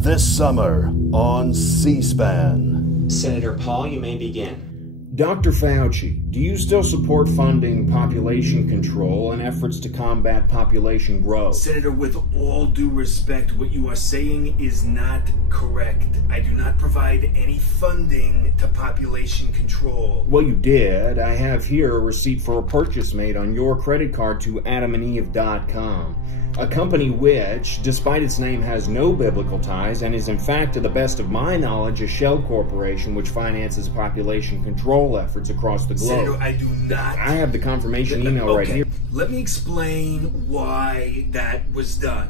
This summer on C-SPAN. Senator Paul, you may begin. Dr. Fauci, do you still support funding population control and efforts to combat population growth? Senator, with all due respect, what you are saying is not correct. I do not provide any funding to population control. Well, you did. I have here a receipt for a purchase made on your credit card to adamandeve.com. A company which, despite its name, has no biblical ties and is in fact, to the best of my knowledge, a shell corporation which finances population control efforts across the globe. Senator, I do not... I have the confirmation email right here. Let me explain why that was done.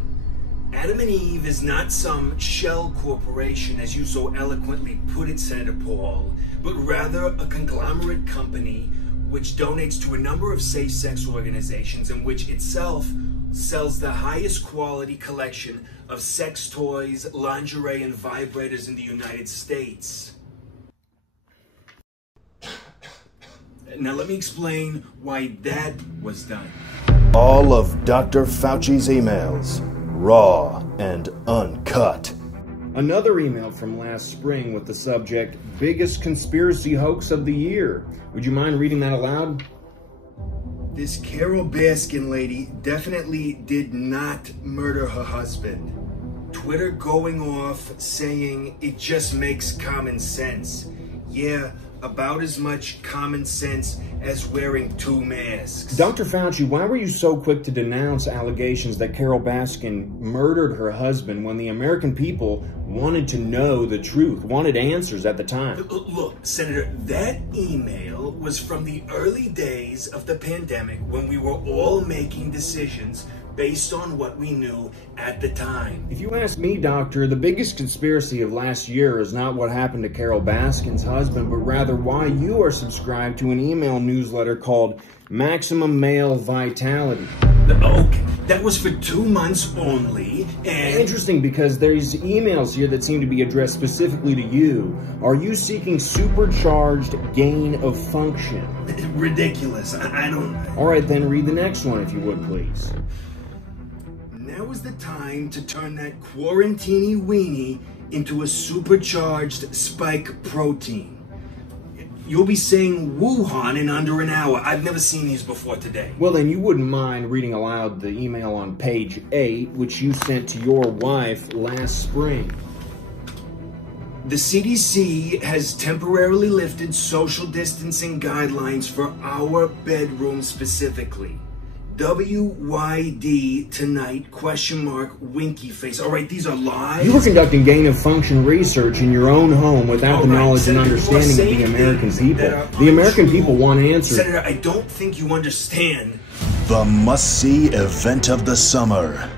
Adam and Eve is not some shell corporation, as you so eloquently put it, Senator Paul, but rather a conglomerate company which donates to a number of safe-sex organizations and which itself sells the highest quality collection of sex toys, lingerie, and vibrators in the United States. Now let me explain why that was done. All of Dr. Fauci's emails, raw and uncut. Another email from last spring with the subject, biggest conspiracy hoax of the year. Would you mind reading that aloud? This Carol Baskin lady definitely did not murder her husband. Twitter going off saying it just makes common sense. Yeah, about as much common sense as wearing 2 masks. Dr. Fauci, why were you so quick to denounce allegations that Carol Baskin murdered her husband when the American people wanted to know the truth, wanted answers at the time? Look, Senator, that email was from the early days of the pandemic when we were all making decisions based on what we knew at the time. If you ask me, Doctor, the biggest conspiracy of last year is not what happened to Carol Baskin's husband, but rather why you are subscribed to an email newsletter called Maximum Male Vitality. Okay, that was for 2 months only, and... Interesting, because there's emails here that seem to be addressed specifically to you. Are you seeking supercharged gain of function? Ridiculous. I don't... All right, then read the next one, if you would, please. Now is the time to turn that quarantini weenie into a supercharged spike protein. You'll be saying Wuhan in under an hour. I've never seen these before today. Well, then you wouldn't mind reading aloud the email on page 8, which you sent to your wife last spring. The CDC has temporarily lifted social distancing guidelines for our bedroom specifically. WYD tonight, ? Winky face. All right, these are lies. You were conducting gain-of-function research in your own home without the knowledge and understanding of the American people. The American people want answers. Senator, I don't think you understand. The must-see event of the summer.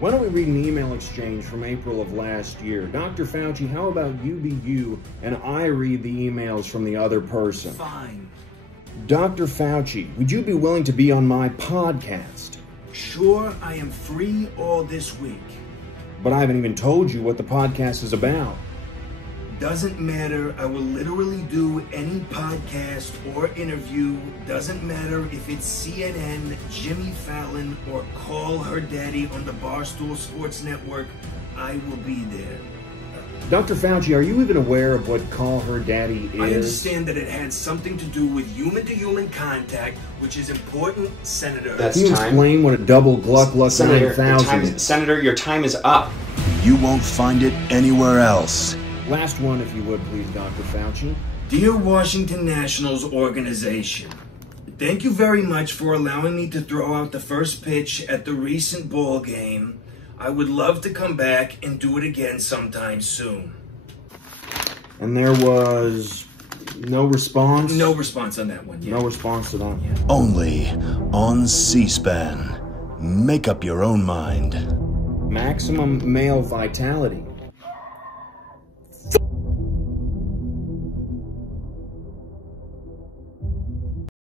Why don't we read an email exchange from April of last year? Dr. Fauci, how about you be you and I read the emails from the other person? Fine. Dr. Fauci, would you be willing to be on my podcast? Sure, I am free all this week. But I haven't even told you what the podcast is about. Doesn't matter. I will literally do any podcast or interview. Doesn't matter if it's CNN, Jimmy Fallon, or Call Her Daddy on the Barstool Sports Network. I will be there. Dr. Fauci, are you even aware of what Call Her Daddy is? I understand that it had something to do with human-to-human contact, which is important, Senator. That's Can you time. explain what a double Gluck 9000 is? Senator, your time is up. You won't find it anywhere else. Last one, if you would, please, Dr. Fauci. Dear Washington Nationals organization, thank you very much for allowing me to throw out the first pitch at the recent ball game. I would love to come back and do it again sometime soon. And there was no response? No response on that one yet. No response to that? Yeah. Only on C-SPAN. Make up your own mind. Maximum male vitality.